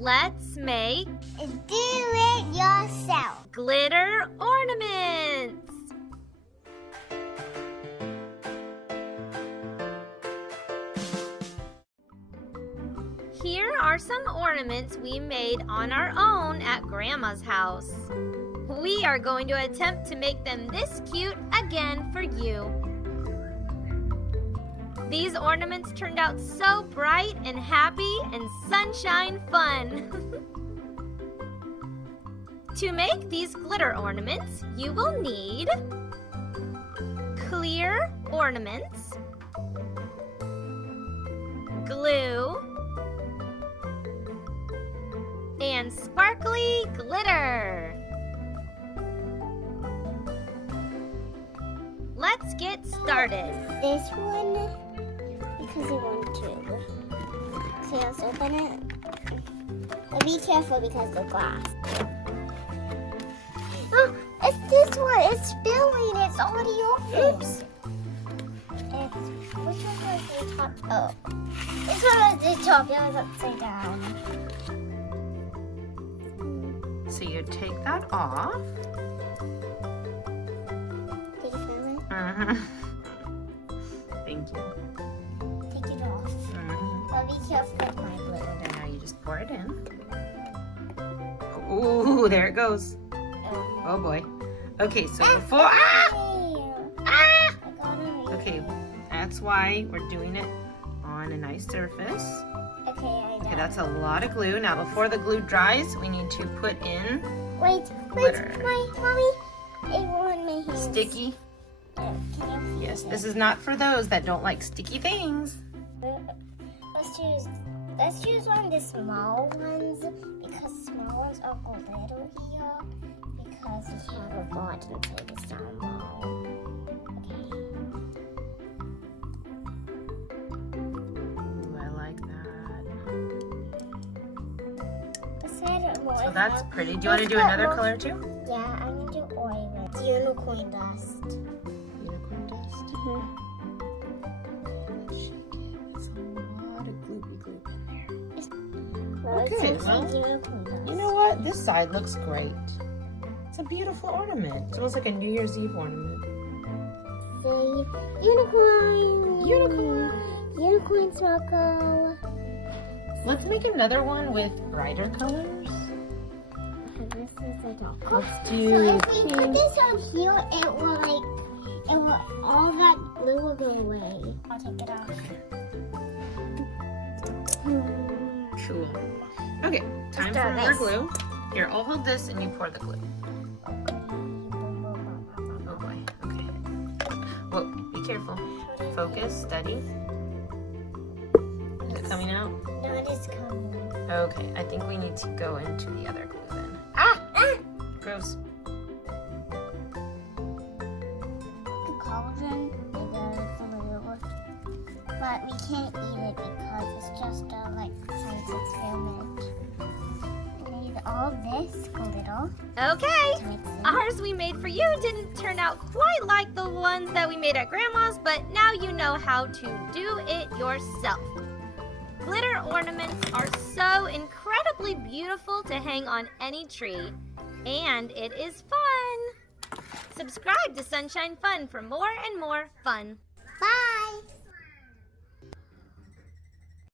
Let's make do-it-yourself glitter ornaments. Here are some ornaments we made on our own at Grandma's house. We are going to attempt to make them this cute again for you. These ornaments turned out so bright and happy and sunshine fun. To make these glitter ornaments, you will need clear ornaments, glue, and sparkly glitter. Let's get started. this one because I want to. So let's open it. But be careful because of glass. Oh, it's this one. It's spilling. It's already open. Oops. Which one was the top? Oh, this one was the top. It was upside down. So you take that off. Take it from me. Thank you. Take it off. But be careful with my glitter. And now you just pour it in. Ooh, there it goes. Oh boy. Okay, so before okay, that's why we're doing it on a nice surface. Okay, I know. Okay, that's a lot of glue. Now before the glue dries, we need to put in Wait, glitter. Mommy, it won't my hands. Sticky. Can you Yes, this is not for those that don't like sticky things. Let's choose one of the small ones because small ones are glitter here because we have a bot inside the small. Ooh, I like that. Okay. So that's pretty. Do you want to do another color too? Yeah, I'm gonna do orange. Unicorn dust. Unicorn dust. Let's shake it. It's a lot of gloopy gloop in there. Okay, well, Unicorn dust. you know what? This side looks great. It's a beautiful ornament. It's almost like a New Year's Eve ornament. Say unicorn. Unicorn. Unicorn sparkle. Let's make another one with brighter colors. This is a dog. Let's So do if we put this on here, all that glue will go away. I'll take it off. cool. Okay, time for more glue. Here, I'll hold this and you pour the glue. Oh boy, okay. Whoa, be careful. Focus, steady. Is it coming out? No, it is coming. Okay, I think we need to go into the other glue then. Gross. The cauldron is very glue, but we can't eat it because it's just a science experiment. We need all this glitter. Okay, to mix in. ours we made for you didn't turn out quite like the ones that we made at Grandma's, but now you know how to do it yourself. Glitter ornaments are so incredibly beautiful to hang on any tree, and it is fun. Subscribe to Sunshine Fun for more and more fun.